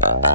Tata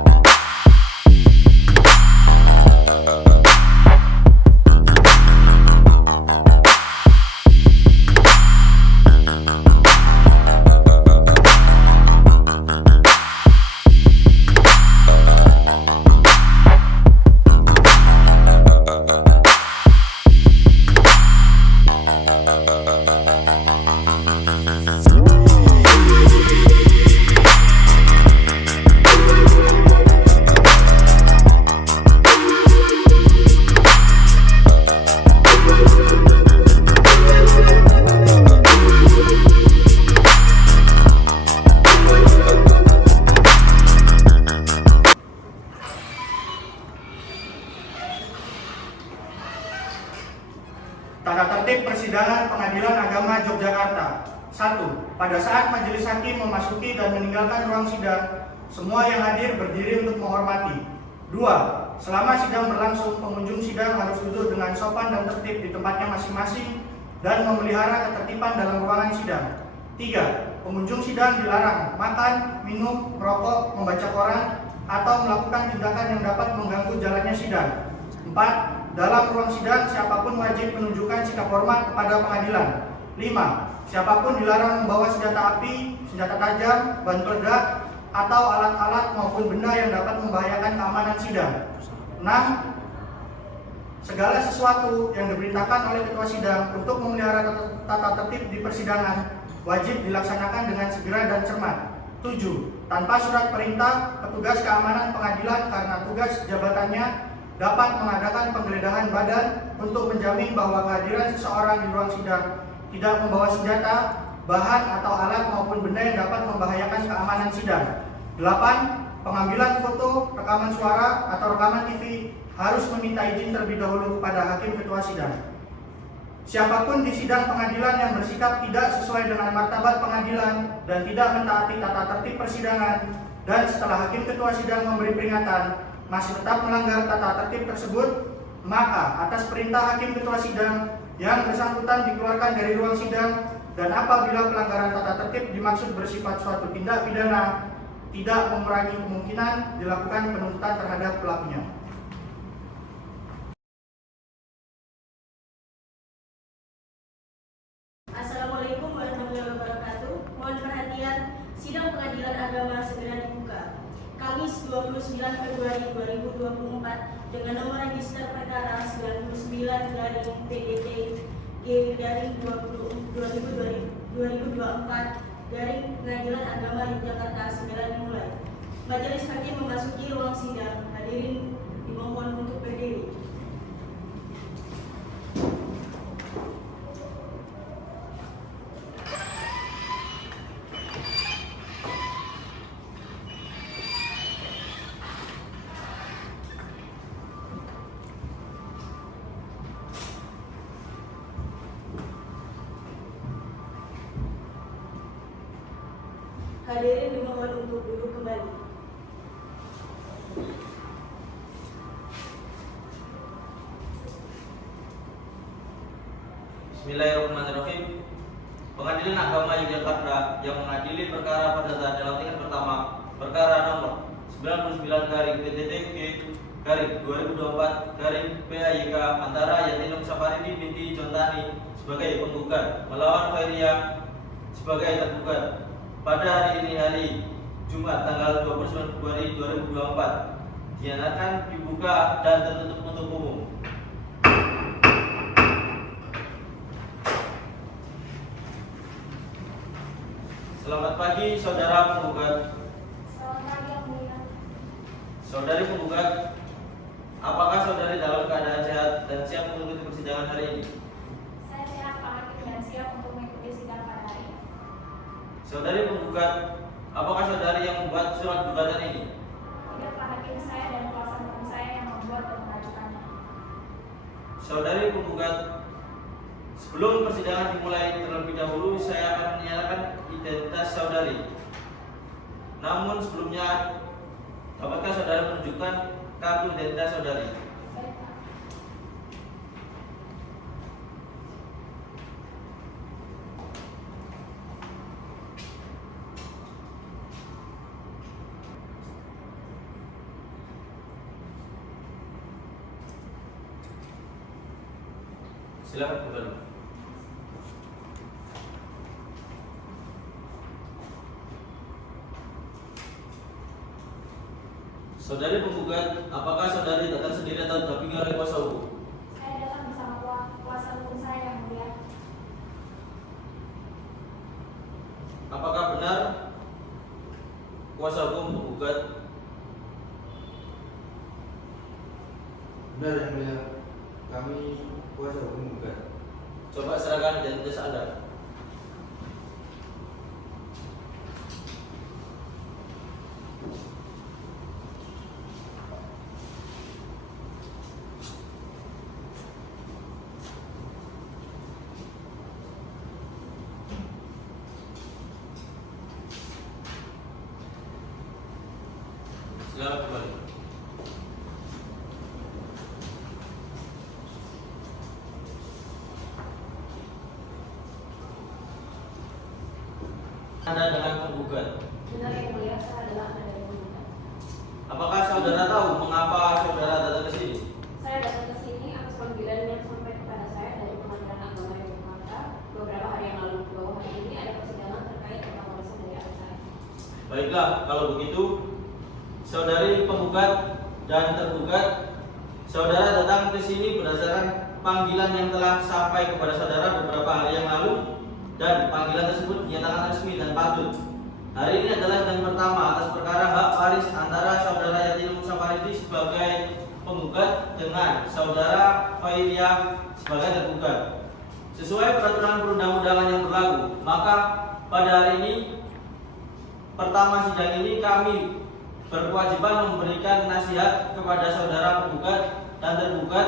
tertib persidangan Pengadilan Agama Yogyakarta. 1. Pada saat majelis hakim memasuki dan meninggalkan ruang sidang, semua yang hadir berdiri untuk menghormati. 2. Selama sidang berlangsung, pengunjung sidang harus duduk dengan sopan dan tertib di tempatnya masing-masing dan memelihara ketertiban dalam ruangan sidang. 3. Pengunjung sidang dilarang makan, minum, merokok, membaca koran, atau melakukan tindakan yang dapat mengganggu jalannya sidang. 4. Dalam ruang sidang, siapapun wajib menunjukkan sikap hormat kepada pengadilan. 5. Siapapun dilarang membawa senjata api, senjata tajam, bahan peledak, atau alat-alat maupun benda yang dapat membahayakan keamanan sidang. 6. Segala sesuatu yang diperintahkan oleh ketua sidang untuk memelihara tata tertib di persidangan wajib dilaksanakan dengan segera dan cermat. 7. Tanpa surat perintah, petugas keamanan pengadilan karena tugas jabatannya dapat mengadakan penggeledahan badan untuk menjamin bahwa kehadiran seseorang di ruang sidang tidak membawa senjata, bahan atau alat maupun benda yang dapat membahayakan keamanan sidang. 8. Pengambilan foto, rekaman suara, atau rekaman TV harus meminta izin terlebih dahulu kepada hakim ketua sidang. Siapapun di sidang pengadilan yang bersikap tidak sesuai dengan martabat pengadilan dan tidak mentaati tata tertib persidangan, dan setelah hakim ketua sidang memberi peringatan masih tetap melanggar tata tertib tersebut, maka atas perintah hakim ketua sidang yang bersangkutan dikeluarkan dari ruang sidang, dan apabila pelanggaran tata tertib dimaksud bersifat suatu tindak pidana, tidak mengurangi kemungkinan dilakukan penuntutan terhadap pelakunya. Assalamualaikum warahmatullahi wabarakatuh. Mohon perhatian, sidang Pengadilan Agama segera dibuka. Kamis 29 Februari 2024 dengan nomor register perkara 99/PDT G/2024 Pengadilan Agama Yogyakarta segera dimulai. Majelis hakim memasuki ruang sidang. Hadirin dimohon untuk berdiri. Hadirin dimohon untuk duduk kembali. Bismillahirrahmanirrahim. Pengadilan Agama Yogyakarta yang mengadili perkara pada dalam tingkat pertama, perkara nomor 99/PDTG/2024/PAYK antara Yatinum Safaridi binti Jontani sebagai penggugat melawan Khairia sebagai tergugat pada hari ini, hari Jumat tanggal 29 Februari 2024, dinyatakan dibuka dan tertutup untuk umum. Selamat pagi saudara penggugat. Selamat pagi, Yang Mulia. Saudari penggugat, apakah saudari dalam keadaan sehat dan siap mengikuti persidangan hari ini? Saya sehat, Pak Hakim, dan siap untuk mengikuti sidang pada hari ini. Saudari penggugat, apakah saudari yang membuat surat gugatan ini? Tidak, Pak Hakim, saya dan kuasa hukum saya yang membuat dan mengajukannya. Saudari penggugat, sebelum persidangan dimulai terlebih dahulu saya akan menyatakan identitas saudari. Namun sebelumnya, dapatkah saudari menunjukkan kartu identitas saudari? Baik, Pak. Silakan kembali. Saudari penggugat, apakah saudari datang sendiri atau didampingi oleh kuasa hukum? Saya datang bersama kuasa hukum saya yang mulia. Apakah benar kuasa hukum penggugat? Benar yang mulia, kami kuasa hukum penggugat. Coba serahkan identitas Anda. Silakan kembali. Anda dengan penggugat. Benar yang mulia, saya adalah anak dari penggugat. Apakah saudara tahu mengapa saudara datang ke sini? Saya datang ke sini atas panggilan yang sampai kepada saya dari Pengadilan Agama Yogyakarta beberapa hari yang lalu, bahwa hari ini ada persidangan terkait tentang warisan dari anak saya. Baiklah, kalau begitu saudari penggugat dan tergugat, saudara datang ke sini berdasarkan panggilan yang telah sampai kepada saudara beberapa hari yang lalu, dan panggilan tersebut dinyatakan resmi dan patut. Hari ini adalah sidang pertama atas perkara hak waris antara saudara Yatinur Saparidi sebagai penggugat dengan saudara Khairia sebagai tergugat. Sesuai peraturan perundang-undangan yang berlaku, maka pada hari ini pertama sidang ini kami berkewajiban memberikan nasihat kepada saudara penggugat dan tergugat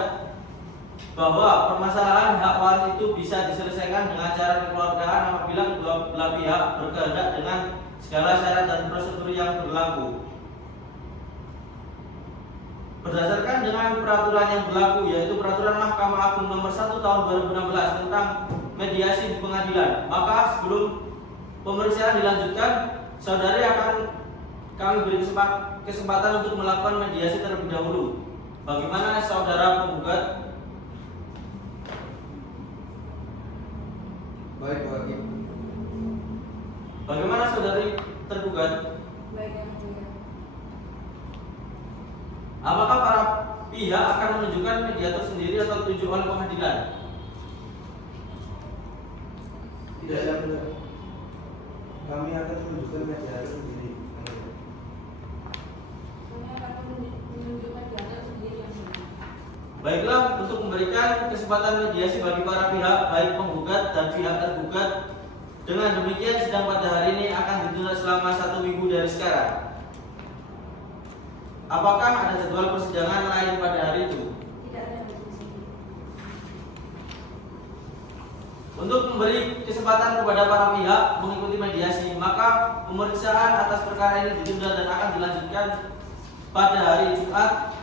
bahwa permasalahan hak waris itu bisa diselesaikan dengan cara kekeluargaan apabila kedua belah pihak berkehendak dengan segala syarat dan prosedur yang berlaku. Berdasarkan dengan peraturan yang berlaku, yaitu Peraturan Mahkamah Agung Nomor 1 Tahun 2016 tentang mediasi di pengadilan, maka sebelum pemeriksaan dilanjutkan, saudari akan kami beri kesempatan untuk melakukan mediasi terlebih dahulu. Bagaimana saudara penggugat? Baik, Pak Hakim. Bagaimana saudari tergugat? Baik yang mulia. Apakah para pihak akan menunjukkan mediator sendiri atau ditunjuk oleh pengadilan? Tidak yang mulia. Kami akan menunjukkan mediator sendiri. Kami akan menunjukkan mediator sendiri yang mulia. Baiklah, untuk memberikan kesempatan mediasi bagi para pihak, baik penggugat dan pihak tergugat, dengan demikian sidang pada hari ini akan ditunda selama 1 minggu dari sekarang. Apakah ada jadwal persidangan lain pada hari itu? Tidak ada mediasi. Untuk memberi kesempatan kepada para pihak mengikuti mediasi, maka pemeriksaan atas perkara ini ditunda dan akan dilanjutkan pada hari Jumat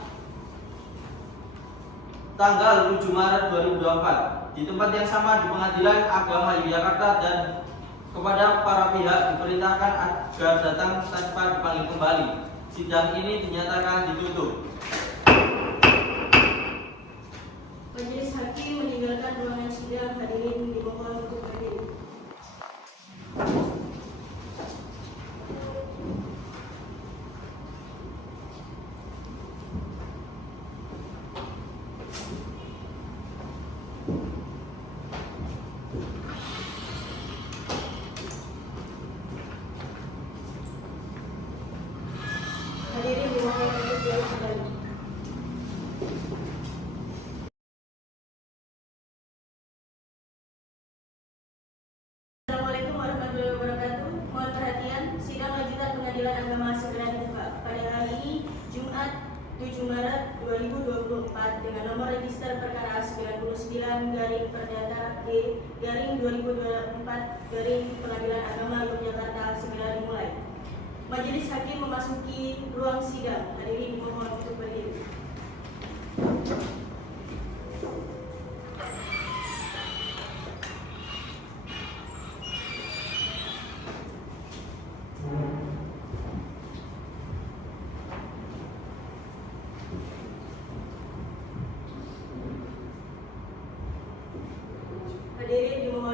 tanggal 7 Maret 2024 di tempat yang sama di Pengadilan Agama Yogyakarta, dan kepada para pihak diperintahkan agar datang tanpa dipanggil kembali. Sidang ini dinyatakan ditutup. Majelis hakim meninggalkan ruangan sidang. Hadirin dimohon untuk berdiri. Hadirin dimohon untuk duduk kembali. Assalamualaikum warahmatullahi wabarakatuh. Mohon perhatian, sidang lanjutan Pengadilan Agama segera dibuka pada hari ini, Jumat 7 Maret 2024 dengan nomor register perkara 99-Perdata G/2024 Pengadilan Agama Yogyakarta segera dimulai. Majelis hakim memasuki ruang sidang. Hadirin dimohon untuk berdiri.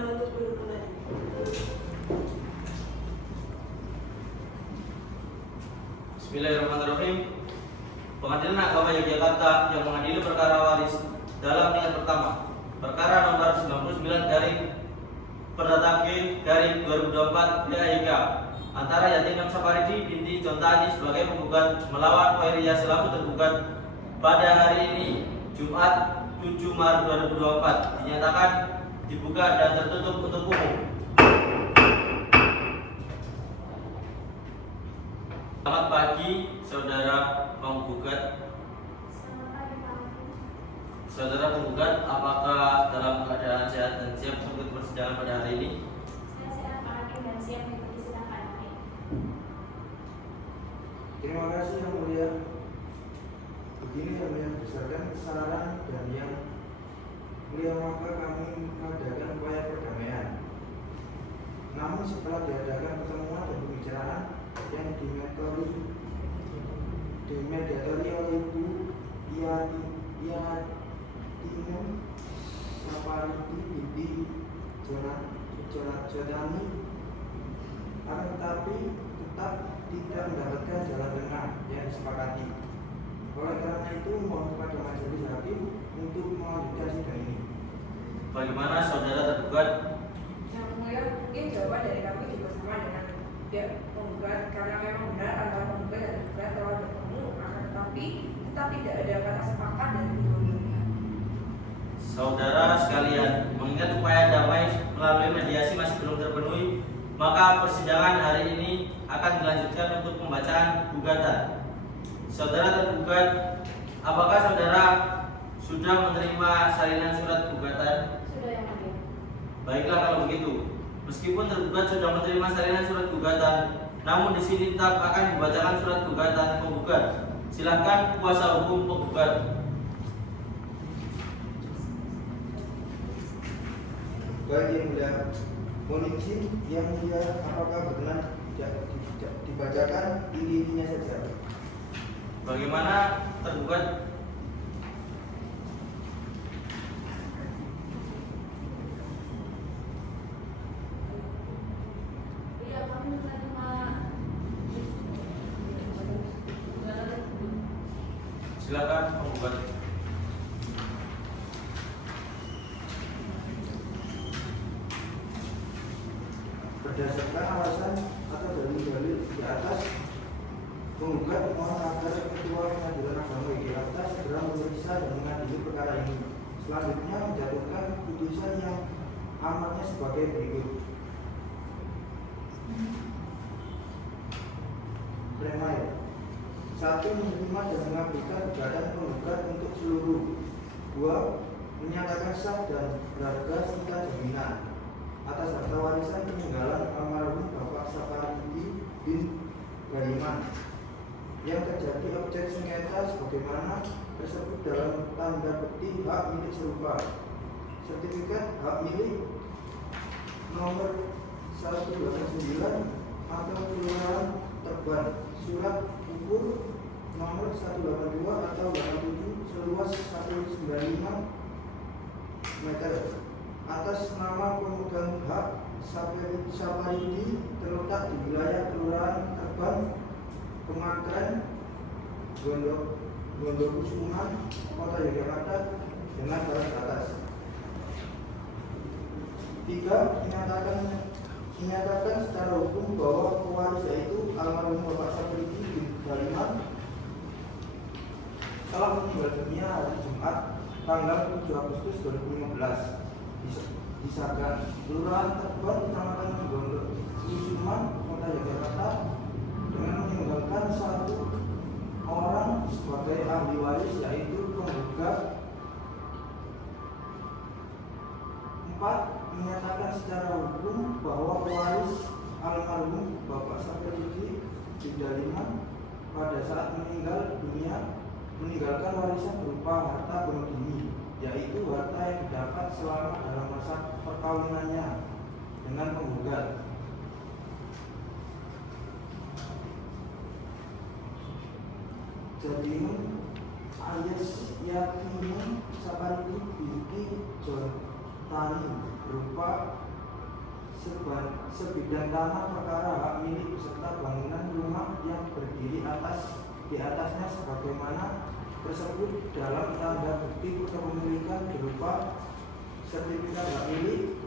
Mohon untuk duduk kembali. Bismillahirrahmanirrahim. Pengadilan Agama Yogyakarta yang mengadili perkara waris dalam tingkat pertama, perkara nomor 99/Perdata G/2024 PAIK antara Yatinam Saparidi binti Jontani sebagai penggugat melawan Khairia selaku tergugat pada hari ini Jumat 7 Maret 2024 dinyatakan dibuka dan tertutup untuk umum. Selamat pagi, saudara penggugat. Selamat pagi, Pak. Saudara penggugat, apakah dalam keadaan sehat dan siap untuk persidangan pada hari ini? Saya sehat, Pak Hakim, dan siap mengikuti sidang pada hari ini. Terima kasih Yang Mulia. Begini Yang Mulia, berdasarkan saran dan Yang Mulia maka kami mengadakan upaya perdamaian. Namun setelah diadakan pertemuan dan pembicaraan yang dimediatori oleh Ibu Yatinam Saparidi binti Jontani, akan tetapi tetap tidak mendapatkan jalan tengah yang disepakati. Oleh karena itu mohon kepada majelis hakim untuk melanjutkan sidang ini. Bagaimana saudara tergugat? Yang mulia, mungkin jawaban dari kami juga sama dengan pihak penggugat, karena memang benar antara penggugat dan tergugat telah bertemu, akan tetapi tetap tidak ada kata sepakat dari kedua-duanya. Saudara sekalian, mengingat upaya damai melalui mediasi masih belum terpenuhi, maka persidangan hari ini akan dilanjutkan untuk pembacaan gugatan. Saudara tergugat, apakah saudara sudah menerima salinan surat gugatan? Sudah, Yang Mulia. Baiklah kalau begitu. Meskipun tergugat sudah menerima salinan surat gugatan, namun di sini tetap akan dibacakan surat gugatan penggugat. Silakan kuasa hukum penggugat. Baik Yang Mulia, mohon izin Yang Mulia, apakah berkenan dibacakan intinya saja? Bagaimana tergugat? Iya, kami menerima. Silakan penggugat. Berdasarkan alasan atau dalil-dalil di atas, penggugat mohon agar Ketua Pengadilan Agama Yogyakarta segera memeriksa dan mengadili perkara ini. Selanjutnya menjatuhkan putusan yang amatnya sebagai berikut. Premair 1. Menerima dan mengabulkan gugatan penggugat untuk seluruh. 2. Menyatakan sah dan berharga serta jaminan atas harta warisan peninggalan almarhum Bapak Saparidi bin Galiman yang terjadi objek sengketa sebagaimana tersebut dalam tanda petik hak milik serupa. Sertifikat hak milik nomor 189 atau Kelurahan Terban, surat ukur nomor 182 atau 87 seluas 195 meter atas nama pemegang hak Saparidi terletak di wilayah Kelurahan Terban, Pemakran, Gondokusuman, Kota Yogyakarta dengan baris atas. 3. Menyatakan secara hukum bahwa pewaris yaitu almarhum Bapak Saparidi bin Galiman telah meninggal dunia hari Jumat tanggal 7 Agustus 2015 di Sagan, Kelurahan Terban, Kecamatan Gondokusuman, Kota Yogyakarta dengan meninggalkan satu orang sebagai ahli waris yaitu penggugat. 4. Menyatakan secara hukum bahwa pewaris almarhum Bapak Saparidi bin Galiman pada saat meninggal dunia meninggalkan warisan berupa harta bunuh diri, yaitu harta yang didapat selama dalam masa perkawinannya dengan penggugat. Jadinun Yatinam Saparidi binti Jontani berupa sebidang tanah perkara hak milik beserta bangunan rumah yang berdiri di atasnya sebagaimana tersebut dalam tanda bukti kepemilikan berupa sertifikat hak milik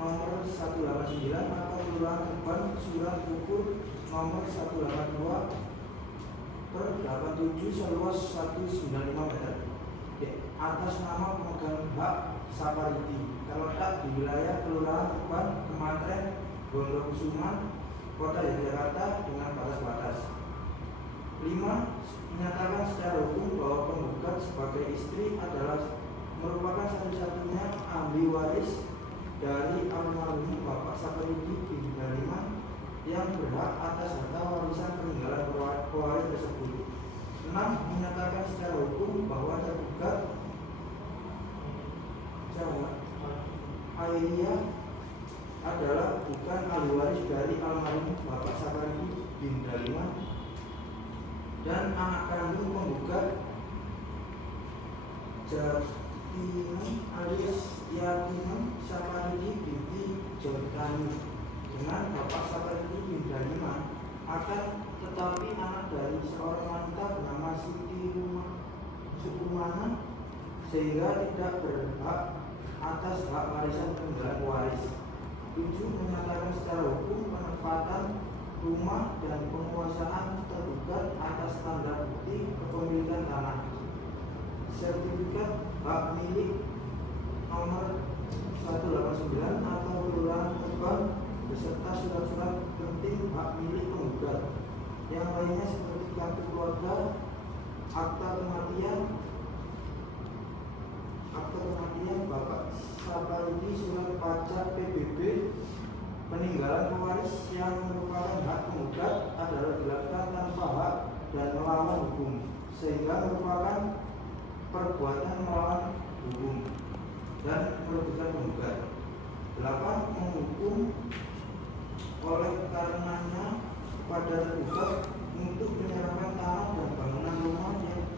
nomor 189 atau kelurahan Tuban surat ukur nomor 182/87 seluas 195 meter atas nama pemegang hak Saparidi terletak di wilayah Kelurahan Tuban, Kecamatan Gondokusuman, Kota Yogyakarta dengan batas-batas. 5. Menyatakan secara hukum bahwa penggugat sebagai istri adalah merupakan satu-satunya ahli waris dari almarhum Bapak Saparidi bin Daliman yang berhak atas harta warisan peninggalan pewaris tersebut. 6. Menyatakan secara hukum bahwa tergugat Ailia adalah bukan ahli waris dari almarhum Bapak Saparidi bin Daliman dan anak kandung penggugat Jatinun alias Yatinun Saparidi binti Jordani dengan Bapak Saparidi bin Daliman akan tetapi anak dari seorang wanita bernama Siti Sukumana sehingga tidak berhak atas hak warisan peninggalan pewaris. 7. Menyatakan secara hukum penempatan rumah dan penguasaan tergugat atas tanda bukti kepemilikan tanah, sertifikat hak milik nomor 189 atau kelurahan Tuban beserta surat-surat penting hak milik penggugat yang lainnya seperti kartu keluarga, akta kematian Bapak Saparidi, surat pajak PBB, peninggalan pewaris yang merupakan hak penggugat adalah dilakukan tanpa hak dan melawan hukum sehingga merupakan perbuatan melawan hukum dan merugikan penggugat. 8. Menghukum oleh karenanya pada tergugat untuk menyerahkan tanah dan bangunan rumah yang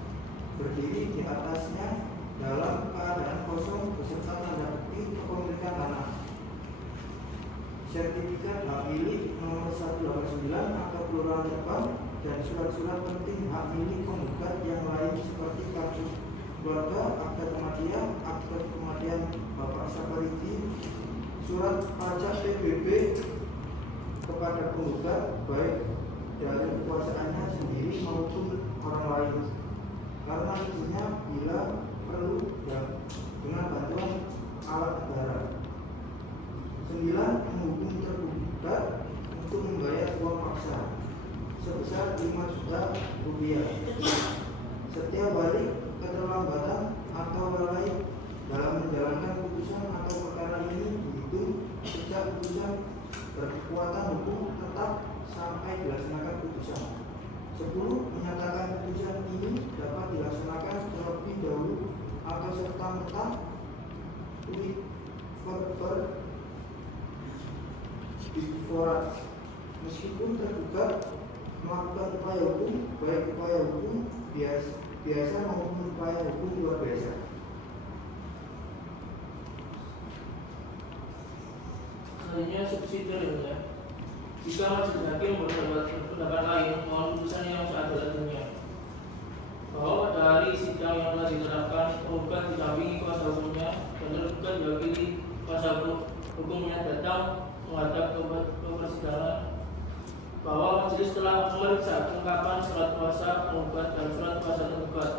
berdiri di atasnya dalam keadaan kosong beserta tanda bukti kepemilikan tanah, sertifikat hak milik nomor 189 atau kelurahan Tuban dan surat-surat penting hak milik penggugat yang lain seperti kartu keluarga, akta kematian Bapak Saparidi, surat pajak PBB kepada penggugat baik dari kekuasaannya sendiri maupun orang lain karena izinnya bila perlu dan dengan bantuan alat negara. 9. Menghukum tergugat untuk membayar uang paksa sebesar 5 juta rupiah setiap hari keterlambatan atau lalai dalam menjalankan putusan atau perkara ini dihitung sejak putusan berkekuatan hukum tetap sampai dilaksanakan putusan. 10. Menyatakan putusan ini dapat dilaksanakan terlebih dahulu atau serta-merta with verbal diforat meskipun tergugat melakukan upaya hukum baik upaya hukum biasa maupun upaya hukum luar biasa. Selanjutnya subsidiar ya. Jika majelis hakim berpendapat lain, mohon putusan yang seadil-adilnya bahwa pada hari sidang yang telah diterapkan, penggugat didampingi kuasa hukumnya dan tergugat diwakili kuasa hukumnya datang menghadap ke persidangan, bahwa majelis telah memeriksa kelengkapan surat kuasa penggugat dan surat kuasa tergugat,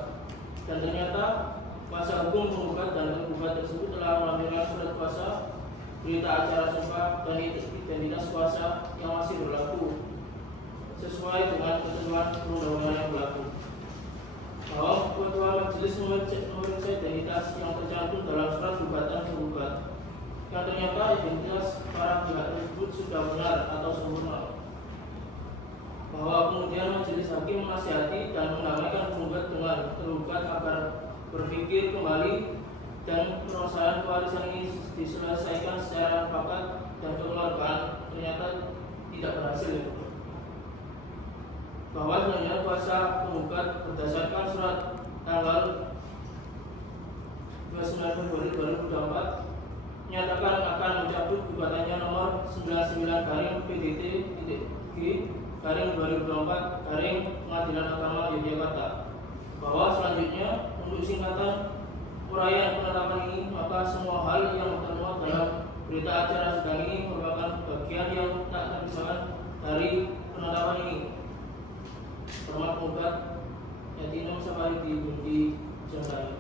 dan ternyata kuasa hukum penggugat dan tergugat tersebut telah melampirkan surat kuasa, berita acara sumpah dan identitas kuasa yang masih berlaku sesuai dengan ketentuan perundang-undangan yang berlaku. Bahwa ketua majelis memeriksa identitas yang tercantum dalam surat gugatan penggugat yang ternyata identitas para pihak tersebut sudah benar atau sempurna. Bahwa kemudian majelis hakim menasihati dan mendamaikan penggugat dengan tergugat agar berpikir kembali dan permasalahan pewarisan ini diselesaikan secara mufakat dan kekeluargaan ternyata tidak berhasil. Bahwa sebenarnya kuasa penggugat berdasarkan surat tanggal 29 Februari 2024 menyatakan akan mencabut gugatannya nomor Pengadilan Agama Yogyakarta, bahwa selanjutnya untuk singkatan uraian penetapan ini, maka semua hal yang termuat dalam berita acara sidang ini merupakan bagian yang tak terpisahkan dari penetapan ini. Hormat penggugat Yatinum Saparidi binti Jondani.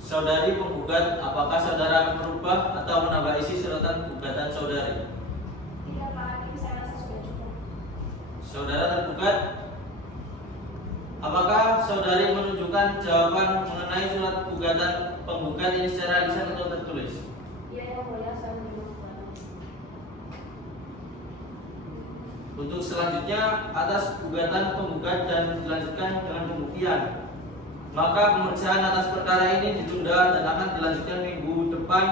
Saudari penggugat, apakah saudara akan merubah atau menambah isi suratan gugatan saudari? Tidak, Pak Hakim, saya rasa sudah cukup. Saudara tergugat, apakah saudari menunjukkan jawaban mengenai surat gugatan penggugat ini secara lisan atau tertulis? Iya, Yang Mulia, saya menerima gugatan. Untuk selanjutnya, atas gugatan penggugat dan dilanjutkan dengan pembuktian, maka pemeriksaan atas perkara ini ditunda dan akan dilanjutkan minggu depan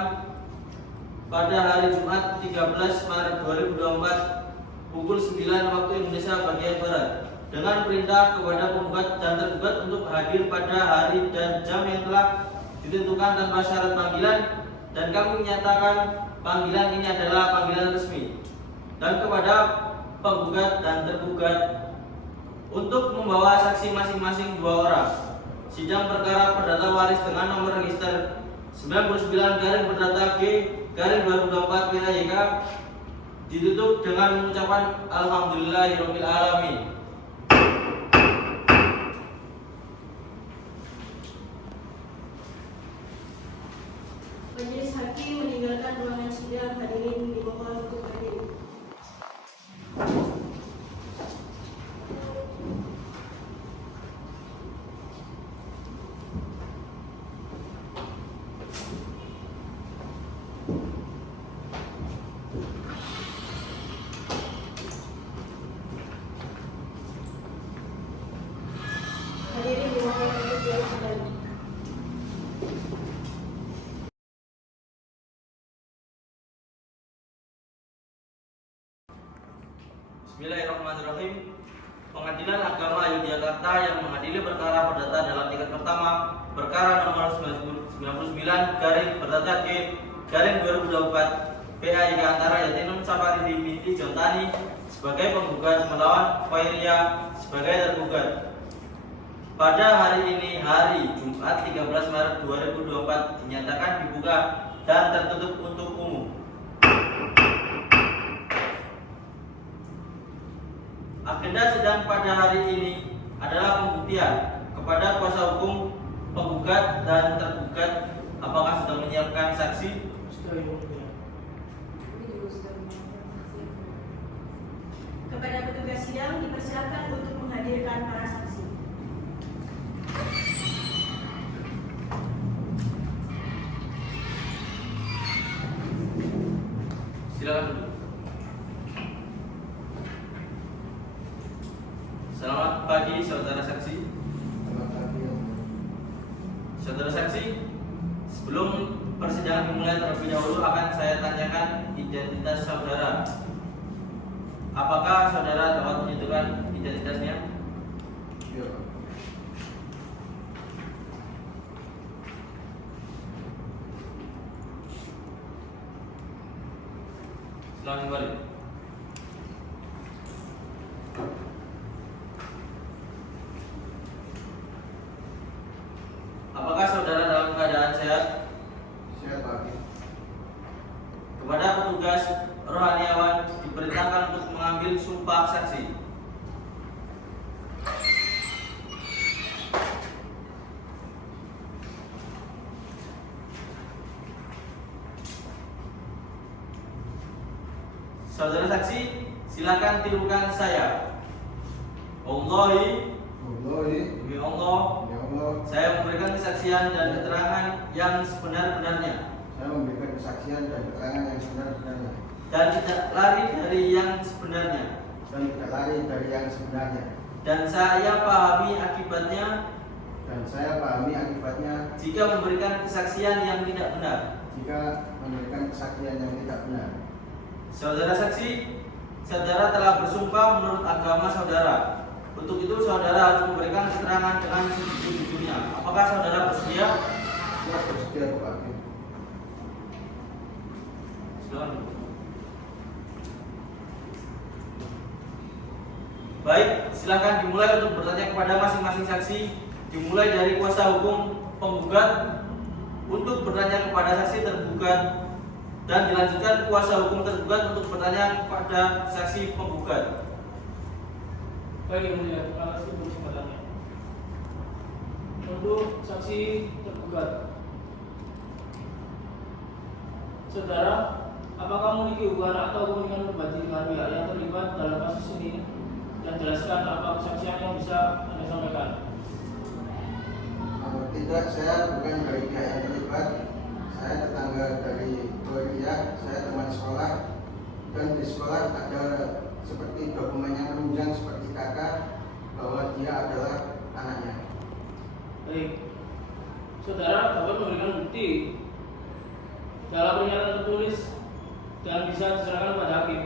pada hari Jumat 13 Maret 2024 pukul 9 waktu Indonesia bagian Barat, dengan perintah kepada penggugat dan tergugat untuk hadir pada hari dan jam yang telah ditentukan tanpa syarat panggilan, dan kami menyatakan panggilan ini adalah panggilan resmi, dan kepada penggugat dan tergugat untuk membawa saksi masing-masing 2 orang. Sidang perkara perdata waris dengan nomor register 99-perdata G-2024 ditutup dengan mengucapkan Alhamdulillahirabbil alamin. Majelis hakim meninggalkan ruangan sidang. Hadirin dimohon untuk hadir. Hadirin dimohon untuk duduk kembali. Bismillahirrahmanirrahim. Pengadilan Agama Yogyakarta yang mengadili perkara perdata dalam tingkat pertama, perkara nomor 99-perdata G-2024 PAIK antara Yatinum Saparidi binti Jondani sebagai penggugat melawan Khairia sebagai tergugat. Pada hari ini, hari Jumat 13 Maret 2024 dinyatakan dibuka dan tertutup untuk umum. Agenda sidang pada hari ini adalah pembuktian kepada kuasa hukum penggugat dan tergugat. Apakah sudah menyiapkan saksi? Sudah, Yang Mulia. Kami juga sudah menyiapkan saksi. Kepada petugas sidang dipersilakan untuk menghadirkan para saksi. Silakan duduk. Selamat pagi saudara saksi. Saudara saksi, sebelum persidangan dimulai terlebih dahulu akan saya tanyakan identitas saudara. Apakah saudara dapat menunjukkan identitasnya? Iya. Selamat kembali. Apakah saudara dalam keadaan sehat? Siap, Pak. Kepada petugas rohaniawan diperintahkan untuk mengambil sumpah saksi. Saudara saksi, silakan tirukan saya. Wallahi, demi Allah, Ya Allah, saya memberikan kesaksian dan keterangan yang sebenar-benarnya saya memberikan kesaksian dan keterangan yang sebenar-benarnya dan tidak lari dari yang sebenarnya, dan tidak lari dari yang sebenarnya, dan saya pahami akibatnya jika memberikan kesaksian yang tidak benar. jika memberikan kesaksian yang tidak benar. Saudara saksi, saudara telah bersumpah menurut agama saudara. Untuk itu saudara harus memberikan keterangan dengan sejujur-jujurnya. Apakah saudara bersedia? Saya bersedia, Pak Hakim. Silakan. Baik, silakan dimulai untuk bertanya kepada masing-masing saksi. Dimulai dari kuasa hukum penggugat untuk bertanya kepada saksi tergugat, dan dilanjutkan kuasa hukum tergugat untuk bertanya kepada saksi penggugat. Baik, yang mulia, terima kasih untuk kesempatannya. Untuk saksi tergugat, saudara, apakah memiliki hubungan atau komunikasi pribadi dengan pihak yang terlibat dalam kasus ini? Dan jelaskan apa kesaksian yang bisa Anda sampaikan. Tidak, saya bukan dari pihak yang terlibat. Saya tetangga dari Gloria, saya teman sekolah. Dan di sekolah ada seperti dokumen yang menunjang seperti kakak bahwa dia adalah anaknya. Baik, saudara dapat memberikan bukti dalam pernyataan tertulis dan bisa diserahkan pada hakim.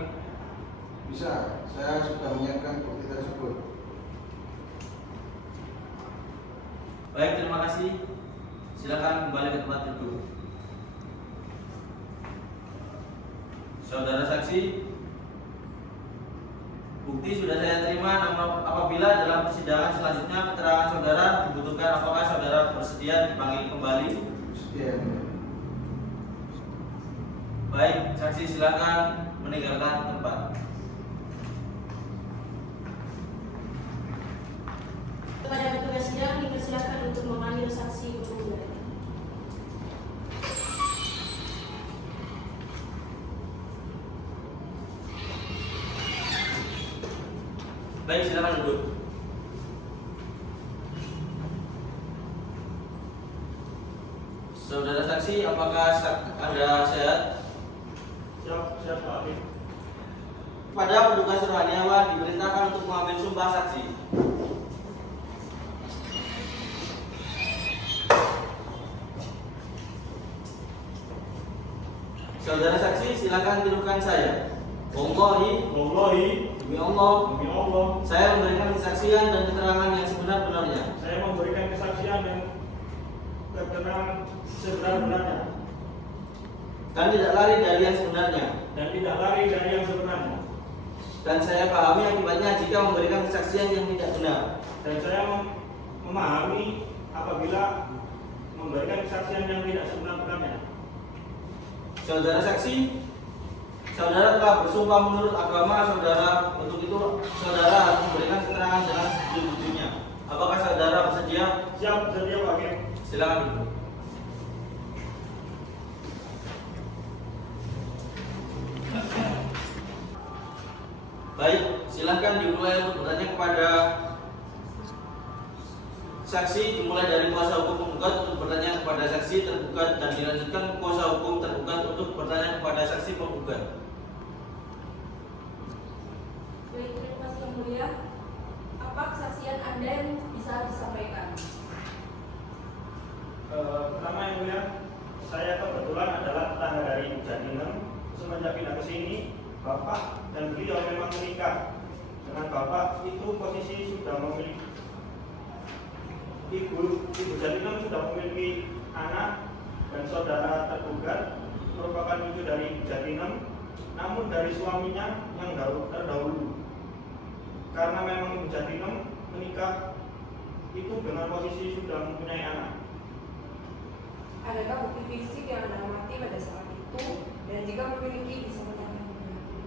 Bisa, saya sudah menyiapkan bukti tersebut. Baik, terima kasih. Silakan kembali ke tempat duduk. Saudara saksi, bukti sudah saya terima. Namun apabila dalam persidangan selanjutnya keterangan saudara dibutuhkan, apakah saudara bersedia dipanggil kembali? Sedia. Baik, saksi silakan meninggalkan tempat. Kepada petugas sidang dipersilakan untuk memanggil saksi penggugat. Baik, silakan duduk. Saudara saksi, apakah Anda sehat? Siap, Pak Hakim. Pada petugas rohaniawan diperintahkan untuk mengambil sumpah saksi. Saudara saksi, silakan tirukan saya. Wallahi, demi Allah, saya memberikan kesaksian dan keterangan yang sebenar-benarnya. saya memberikan kesaksian dan keterangan sebenar-benarnya Dan tidak lari dari yang sebenarnya. dan tidak lari dari yang sebenarnya. Dan saya pahami akibatnya jika memberikan kesaksian yang tidak benar. Dan saya memahami apabila memberikan kesaksian yang tidak sebenar-benarnya. Saudara saksi, saudara telah bersumpah menurut agama saudara. Untuk itu, saudara harus memberikan keterangan dengan sejujurnya. Apakah saudara bersedia? Siap, bersedia Pak Hakim. Silakan duduk. Baik, silakan dimulai untuk bertanya kepada saksi. Dimulai dari kuasa hukum penggugat untuk bertanya kepada saksi tergugat, dan dilanjutkan kuasa hukum tergugat untuk bertanya kepada saksi penggugat. Baik, terima kasih yang mulia. Apa kesaksian Anda yang bisa disampaikan? Pertama yang mulia, saya kebetulan adalah tetangga dari Jatinem. Semenjak pindah ke sini, bapak dan beliau memang menikah. Dengan bapak itu posisi sudah memiliki ibu Jatinem sudah memiliki anak, dan saudara tergugat merupakan cucu dari Jatinem, namun dari suaminya yang terdahulu. Karena memang ibu Jatinem menikah itu dengan posisi sudah mempunyai anak. Adakah bukti fisik yang Anda amati pada saat itu? Dan jika memiliki, bisa menyatakan bukti?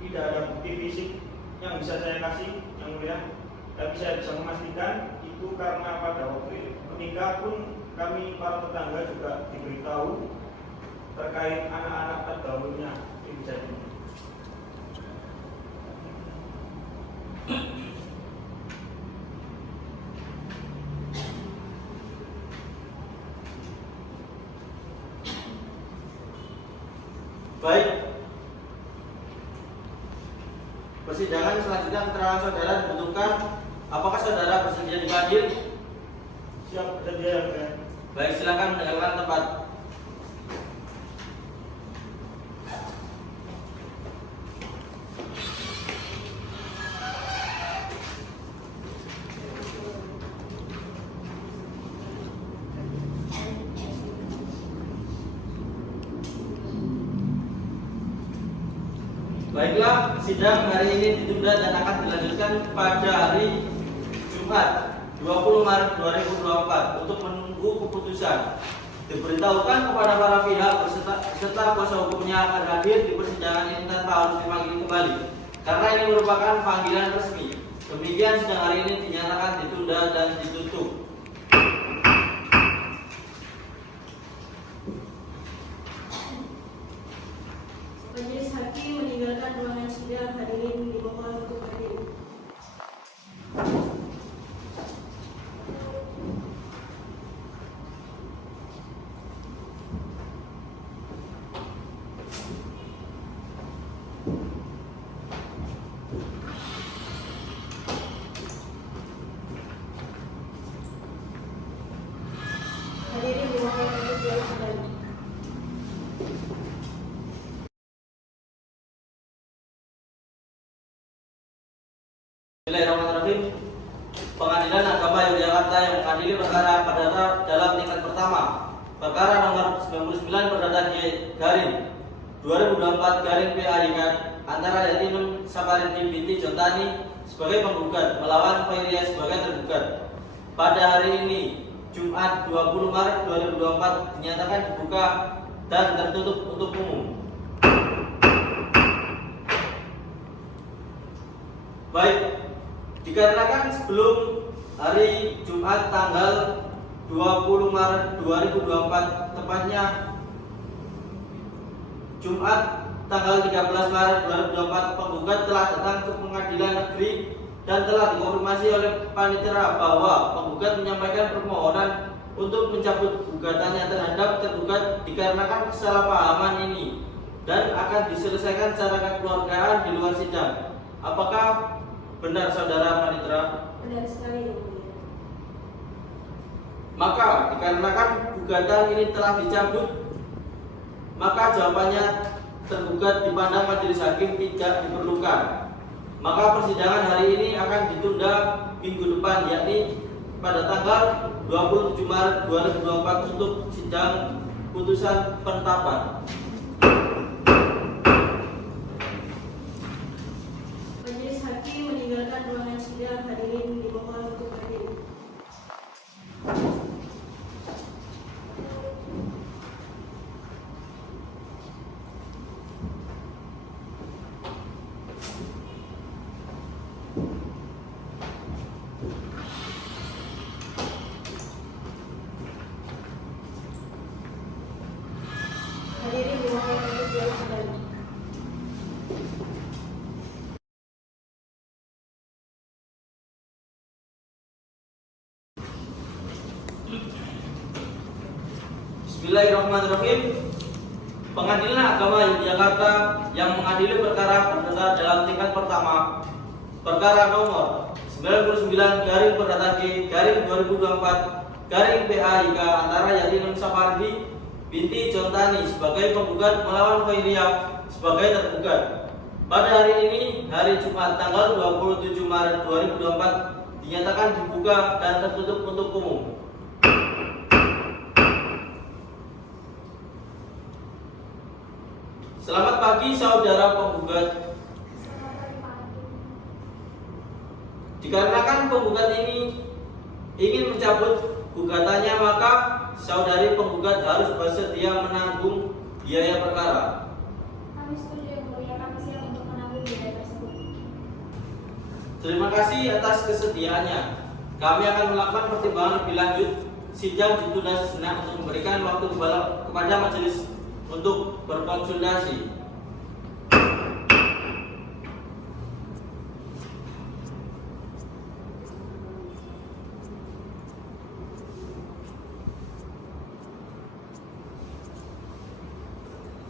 Tidak ada bukti fisik yang bisa saya kasih, yang mulia. Tapi saya bisa memastikan itu karena pada waktu menikah pun kami para tetangga juga diberitahu terkait anak-anak terdahulunya ibu Jatinem. Baik. Persidangan selanjutnya keterangan saudara dibutuhkan. Apakah saudara bersedia dipanggil? Siap, bersedia yang mulia. Baik, silakan meninggalkan tempat. Baiklah, sidang hari ini ditunda dan akan dilanjutkan pada hari Jumat 20 Maret 2024 untuk menunggu keputusan. Diberitahukan kepada para pihak beserta kuasa hukumnya akan hadir di persidangan ini tanpa harus dipanggil kembali, karena ini merupakan panggilan resmi. Demikian sidang hari ini dinyatakan ditunda dan ditutup. Majelis hakim meninggalkan ruangan sidang. Hadirin dimohon untuk hadir. Hadirin dimohon untuk duduk kembali. Bismillahirrahmanirrahim. Pengadilan Agama Yogyakarta yang mengadili perkara perdata dalam tingkat pertama, perkara nomor 99/2024/PAIK antara Yatinum Saparidi binti Jontani sebagai penggugat melawan Khairia sebagai tergugat. Pada hari ini, Jumat 20 Maret 2024 dinyatakan dibuka dan tertutup untuk umum. Baik, dikarenakan sebelum hari Jumat tanggal 20 Maret 2024, tepatnya Jumat tanggal 13 Maret 2024, penggugat telah datang ke pengadilan negeri dan telah dikonfirmasi oleh panitera bahwa penggugat menyampaikan permohonan untuk mencabut gugatannya terhadap tergugat dikarenakan kesalahpahaman ini dan akan diselesaikan secara kekeluargaan di luar sidang. Apakah benar saudara panitera? Benar sekali, Yang Mulia. Maka dikarenakan gugatan ini telah dicabut, maka jawabannya tergugat dipandang majelis hakim tidak diperlukan. Maka persidangan hari ini akan ditunda minggu depan, yakni pada tanggal 27 Maret 2024 untuk sidang putusan penetapan. Majelis hakim meninggalkan ruangan sidang. Hadirin dimohon untuk hadir. Hadirin dimohon untuk duduk kembali. Bismillahirrahmanirrahim. Pengadilan Agama Yogyakarta yang mengadili perkara perdata dalam tingkat pertama, perkara nomor 99/G/2024/PAIK antara Yatinum Saparidi binti Jontani sebagai penggugat melawan Khairia sebagai tergugat. Pada hari ini, hari Jumat tanggal 27 Maret 2024 dinyatakan dibuka dan tertutup untuk umum. Selamat pagi saudara penggugat. Dikarenakan penggugat ini ingin mencabut gugatannya, maka saudari penggugat harus bersedia menanggung biaya perkara. Kami setuju, Yang Mulia. Kami siap untuk menanggung biaya tersebut. Terima kasih atas kesediaannya. Kami akan melakukan pertimbangan lebih lanjut. Sidang ditunda sejenak untuk memberikan waktu kepada majelis untuk berkonsultasi.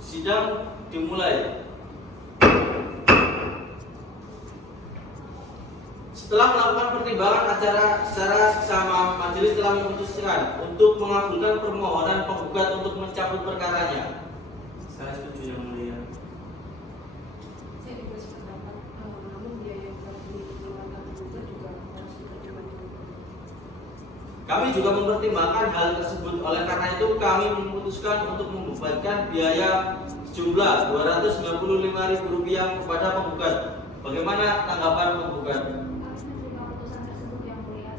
Sidang dimulai. Setelah melakukan pertimbangan acara secara seksama, majelis telah memutuskan untuk mengabulkan permohonan penggugat untuk mencabut perkaranya. Saya setuju, Yang Mulia. Saya juga sependapat, namun biaya yang telah dikeluarkan penggugat juga harus dipertimbangkan. Kami juga mempertimbangkan hal tersebut. Oleh karena itu, kami memutuskan untuk membebankan biaya sejumlah Rp295.000 kepada penggugat. Bagaimana tanggapan penggugat? Kami menerima putusan tersebut yang mulia.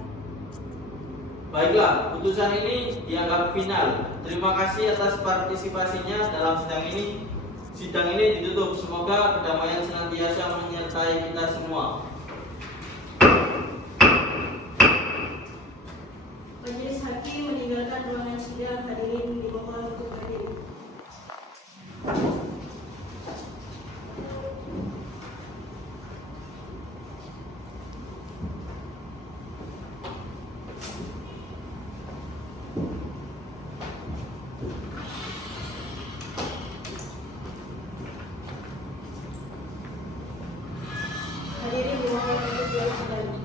Baiklah, putusan ini dianggap final. Terima kasih atas partisipasinya dalam sidang ini. Sidang ini ditutup. Semoga kedamaian senantiasa menyertai kita semua. Majelis hakim meninggalkan ruangan sidang. Hadirin dimohon untuk hadir. Hadirin dimohon untuk duduk kembali.